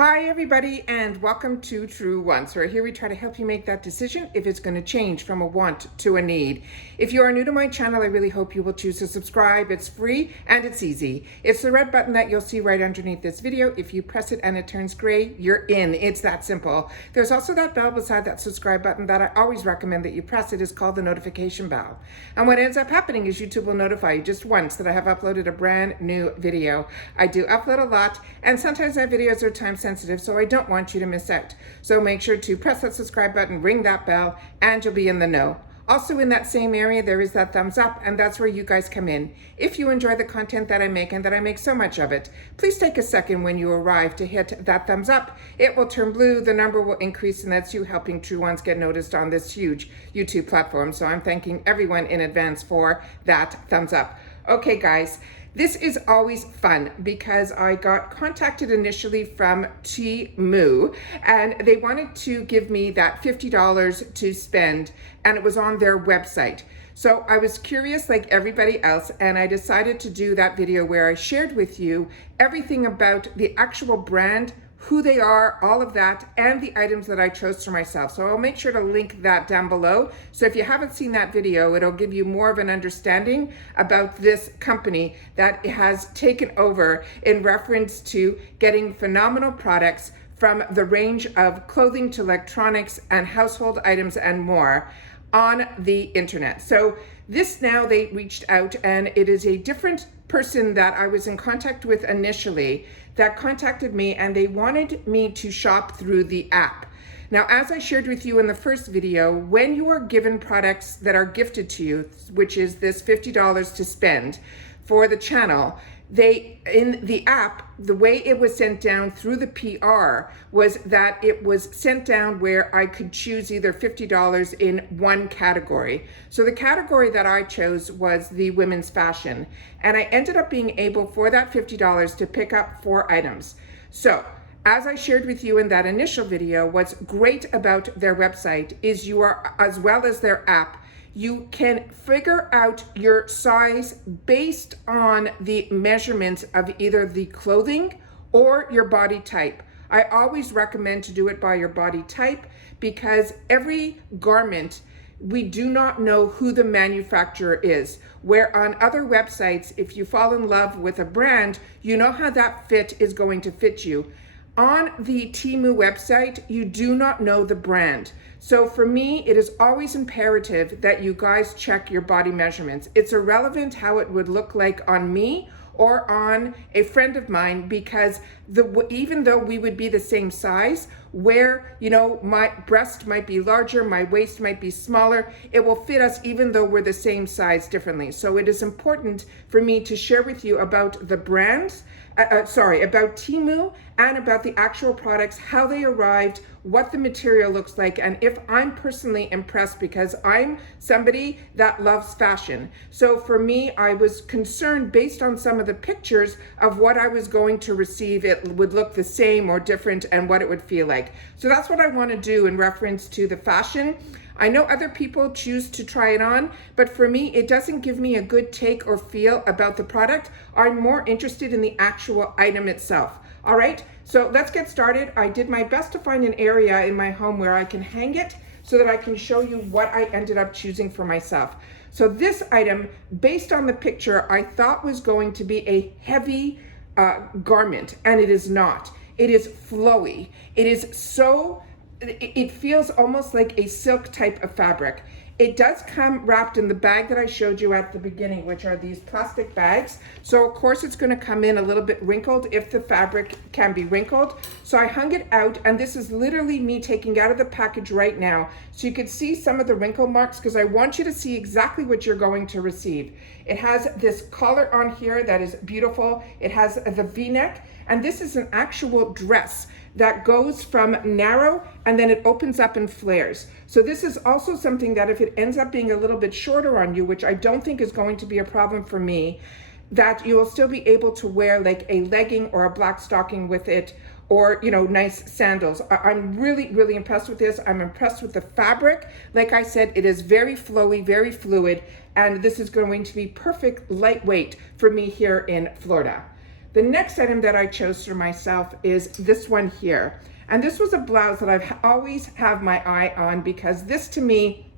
Hi everybody and welcome to True Wants, where here we try to help you make that decision if it's going to change from a want to a need. If you are new to my channel, I really hope you will choose to subscribe. It's free and it's easy. It's the red button that you'll see right underneath this video. If you press it and it turns gray, you're in. It's that simple. There's also that bell beside that subscribe button that I always recommend that you press. It is called the notification bell. And what ends up happening is YouTube will notify you just once that I have uploaded a brand new video. I do upload a lot, and sometimes my videos are time sensitive, so I don't want you to miss out. So make sure to press that subscribe button, ring that bell, and you'll be in the know. Also in that same area, there is that thumbs up, and that's where you guys come in. If you enjoy the content that I make, and that I make so much of it, please take a second when you arrive to hit that thumbs up. It will turn blue, the number will increase, and that's you helping True Ones get noticed on this huge YouTube platform. So I'm thanking everyone in advance for that thumbs up. Okay guys, this is always fun because I got contacted initially from Temu and they wanted to give me that $50 to spend, and it was on their website. So I was curious like everybody else, and I decided to do that video where I shared with you everything about the actual brand, who they are, all of that, and the items that I chose for myself. So I'll make sure to link that down below. So if you haven't seen that video, it'll give you more of an understanding about this company that has taken over in reference to getting phenomenal products from the range of clothing to electronics and household items and more on the internet. So this now, they reached out, and it is a different person that I was in contact with initially that contacted me, and they wanted me to shop through the app. Now, as I shared with you in the first video, when you are given products that are gifted to you, which is this $50 to spend for the channel, in the app, the way it was sent down through the PR was that it was sent down where I could choose either $50 in one category. So the category that I chose was the women's fashion, and I ended up being able for that $50 to pick up 4 items. So as I shared with you in that initial video, what's great about their website is you are, as well as their app, you can figure out your size based on the measurements of either the clothing or your body type. I always recommend to do it by your body type because every garment, we do not know who the manufacturer is. Where on other websites, if you fall in love with a brand, you know how that fit is going to fit you. On the Temu website, you do not know the brand. So for me, it is always imperative that you guys check your body measurements. It's irrelevant how it would look like on me or on a friend of mine, because even though we would be the same size, where, you know, my breast might be larger, my waist might be smaller, it will fit us even though we're the same size differently. So it is important for me to share with you about the brands, about Temu, and about the actual products, how they arrived, what the material looks like, and if I'm personally impressed, because I'm somebody that loves fashion. So for me, I was concerned based on some of the pictures of what I was going to receive, it would look the same or different and what it would feel like. So that's what I want to do in reference to the fashion. I know other people choose to try it on, but for me, it doesn't give me a good take or feel about the product. I'm more interested in the actual item itself. All right, so let's get started. I did my best to find an area in my home where I can hang it so that I can show you what I ended up choosing for myself. So this item, based on the picture, I thought was going to be a heavy garment, and it is not. It is flowy. It is so, it feels almost like a silk type of fabric. It does come wrapped in the bag that I showed you at the beginning, which are these plastic bags. So of course it's going to come in a little bit wrinkled if the fabric can be wrinkled. So I hung it out, and this is literally me taking out of the package right now. So you could see some of the wrinkle marks, because I want you to see exactly what you're going to receive. It has this collar on here that is beautiful. It has the V-neck, and this is an actual dress that goes from narrow and then it opens up and flares. So this is also something that if it ends up being a little bit shorter on you, which I don't think is going to be a problem for me, that you will still be able to wear like a legging or a black stocking with it, or, you know, nice sandals. I'm really, really impressed with this. I'm impressed with the fabric. Like I said, it is very flowy, very fluid, and this is going to be perfect lightweight for me here in Florida. The next item that I chose for myself is this one here. And this was a blouse that I've always have my eye on because this to me,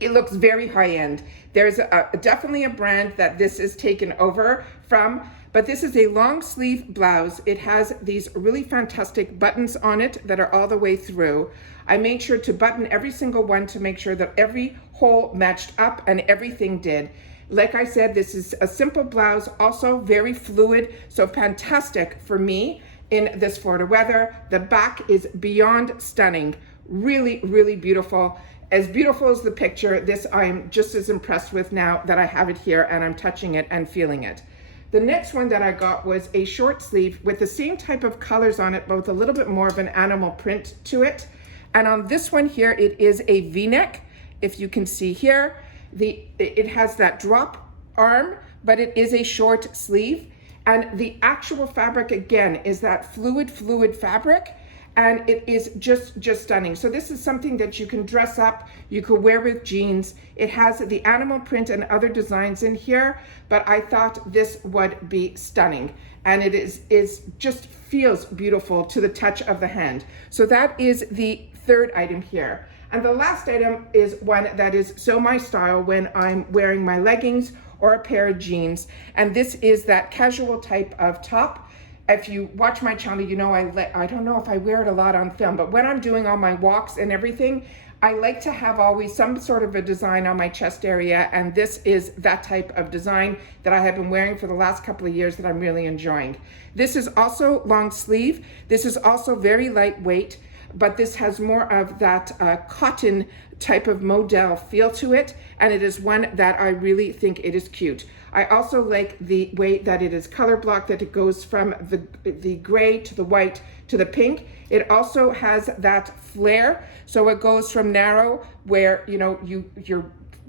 it looks very high end. There's definitely a brand that this is taken over from, but this is a long sleeve blouse. It has these really fantastic buttons on it that are all the way through. I made sure to button every single one to make sure that every hole matched up and everything did. Like I said, this is a simple blouse, also very fluid, so fantastic for me in this Florida weather. The back is beyond stunning, really, really beautiful. As beautiful as the picture, this I'm just as impressed with now that I have it here and I'm touching it and feeling it. The next one that I got was a short sleeve with the same type of colors on it, but with a little bit more of an animal print to it. And on this one here, it is a V-neck, if you can see here. It has that drop arm, but it is a short sleeve. And the actual fabric, again, is that fluid fabric. And it is just stunning. So this is something that you can dress up, you could wear with jeans. It has the animal print and other designs in here, but I thought this would be stunning. And it is just feels beautiful to the touch of the hand. So that is the third item here. And the last item is one that is so my style when I'm wearing my leggings or a pair of jeans. And this is that casual type of top. If you watch my channel, you know I don't know if I wear it a lot on film, but when I'm doing all my walks and everything, I like to have always some sort of a design on my chest area, and this is that type of design that I have been wearing for the last couple of years that I'm really enjoying. This is also long sleeve. This is also very lightweight, but this has more of that cotton type of modal feel to it, and it is one that I really think it is cute. I also like the way that it is color blocked, that it goes from the gray to the white to the pink. It also has that flare, so it goes from narrow where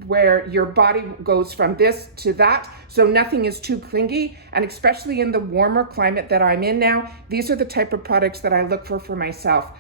where your body goes from this to that, so nothing is too clingy. And especially in the warmer climate that I'm in now, these are the type of products that I look for myself.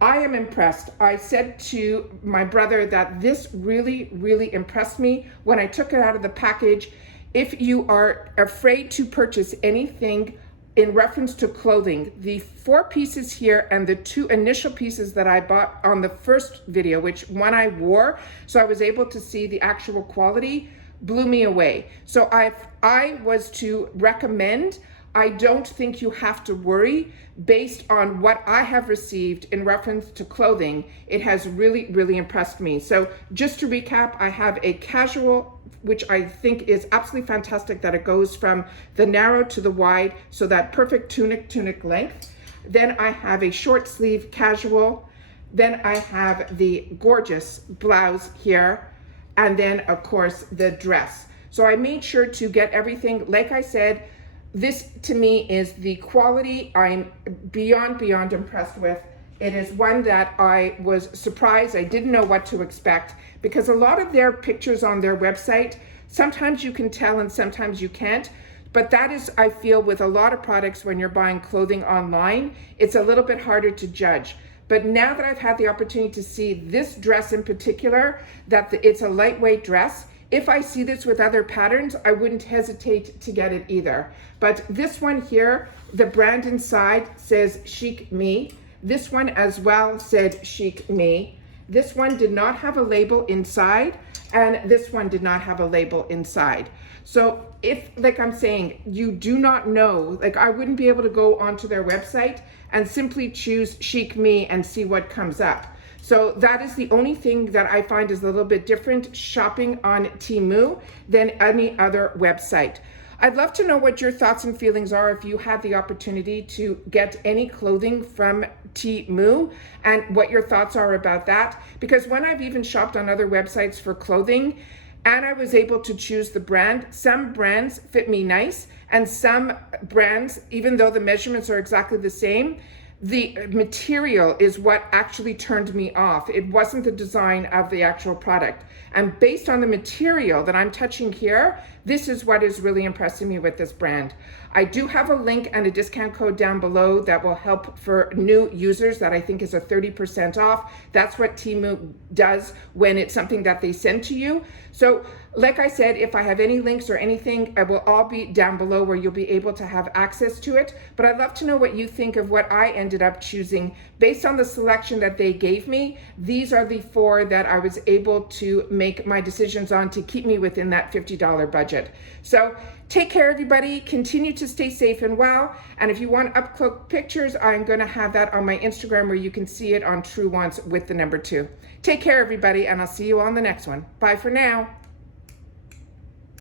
I am impressed. I said to my brother that this really, really impressed me when I took it out of the package. If you are afraid to purchase anything in reference to clothing, the 4 pieces here and the 2 initial pieces that I bought on the first video, which one I wore, so I was able to see the actual quality, blew me away. So if I was to recommend, I don't think you have to worry based on what I have received in reference to clothing. It has really, really impressed me. So just to recap, I have a casual, which I think is absolutely fantastic, that it goes from the narrow to the wide, so that perfect tunic length. Then I have a short sleeve casual. Then I have the gorgeous blouse here. And then of course the dress. So I made sure to get everything. Like I said, this to me is the quality I'm beyond impressed with. It is one that I was surprised. I didn't know what to expect, because a lot of their pictures on their website, sometimes you can tell and sometimes you can't. But that is, I feel, with a lot of products when you're buying clothing online, it's a little bit harder to judge. But now that I've had the opportunity to see this dress in particular, that it's a lightweight dress, if I see this with other patterns, I wouldn't hesitate to get it either. But this one here, the brand inside says Chic Me. This one as well said Chic Me. This one did not have a label inside, and this one did not have a label inside. So if, like I'm saying, you do not know, like I wouldn't be able to go onto their website and simply choose Chic Me and see what comes up. So that is the only thing that I find is a little bit different shopping on Temu than any other website. I'd love to know what your thoughts and feelings are if you had the opportunity to get any clothing from Temu, and what your thoughts are about that. Because when I've even shopped on other websites for clothing and I was able to choose the brand, some brands fit me nice, and some brands, even though the measurements are exactly the same, the material is what actually turned me off. It wasn't the design of the actual product. And based on the material that I'm touching here, this is what is really impressing me with this brand. I do have a link and a discount code down below that will help for new users that I think is a 30% off. That's what Temu does when it's something that they send to you. So like I said, if I have any links or anything, it will all be down below where you'll be able to have access to it. But I'd love to know what you think of what I ended up choosing based on the selection that they gave me. These are the 4 that I was able to make my decisions on to keep me within that $50 budget. So take care, everybody. Continue to stay safe and well. And if you want up-close pictures, I'm going to have that on my Instagram where you can see it on True Wants with the number 2. Take care, everybody, and I'll see you on the next one. Bye for now.